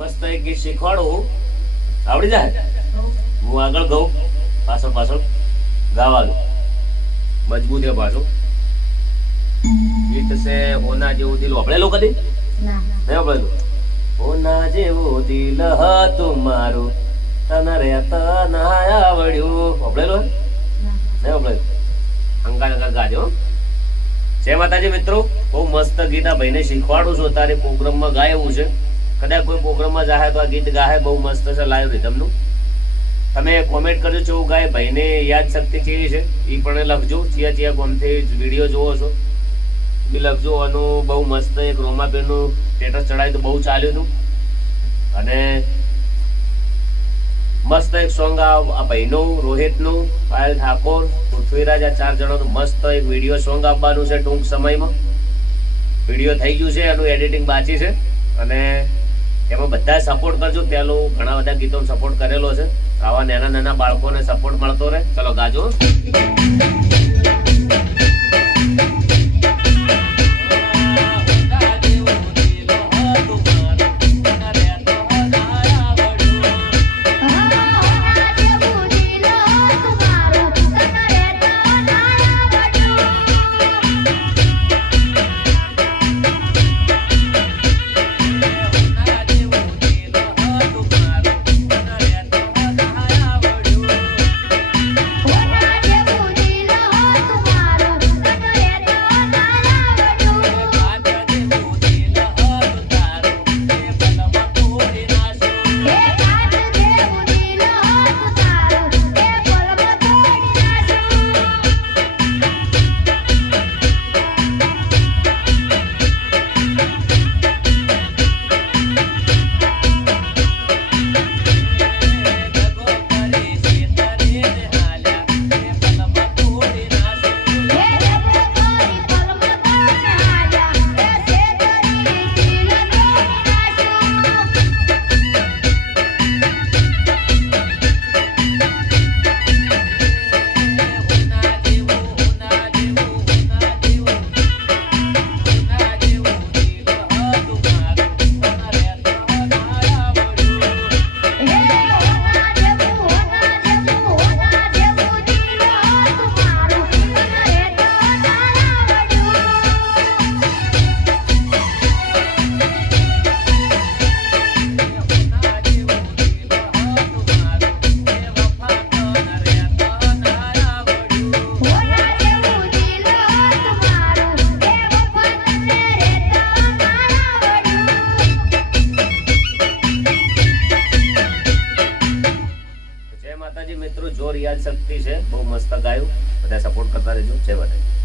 મસ્ત એક ગીત શીખવાડું, આવડી જાય. હું આગળ ગાઉં, પાછળ પાછળ ગાવાનું મજબૂત છે. પાછું ગીત છે હોના જેવું દિલ. વાપરેલું કદી નહીં વાપરેલું? હોના જેવું દિલ હતું મારું, તને રહેતા ના આવડ્યું. વાપરેલું નહીં વાપરેલું? અંગાર અંગાર ગાજો. જય માતાજી મિત્રો, બહુ મસ્ત ગીત આ ભાઈને શીખવાડું છું. તારે પ્રોગ્રામમાં ગાય એવું છે. કદાચ કોઈ પ્રોગ્રામમાં જાય તો આ ગીત ગાય. બહુ મસ્ત છે લાઈવ રીધમનું. તમે કોમેન્ટ કરજો કેવું ગાય. ભાઈને યાદ શક્તિ કેવી છે એ પણ લખજો. ચિયા ચિયા ગોમથી વિડીયો જોવો છો બી લખજો. આનું બહુ મસ્ત એક રોમાબેનનું સ્ટેટસ ચડાવ્યું તો બહુ ચાલ્યું હતું. અને મસ્ત એક સોંગ આ ભાઈનું, રોહિતનું, પાયલ ઠાકોર, પૃથ્વીરાજ, આ 4 જણાનું મસ્ત એક વિડીયો સોંગ આપવાનું છે ટૂંક સમયમાં. વિડીયો થઈ ગયું છે, એનું એડિટિંગ બાકી છે. અને એમાં બધા સપોર્ટ કરજો. પેલું ઘણા બધા ગીતોનો સપોર્ટ કરેલો છે. આવા નાના નાના બાળકોને સપોર્ટ મળતો રહે. ચલો ગાજો. મિત્રો, જોર યાદ શક્તિ છે. બહુ મસ્ત ગાયું. બધા સપોર્ટ કરતા રહેજો. જય માતાજી.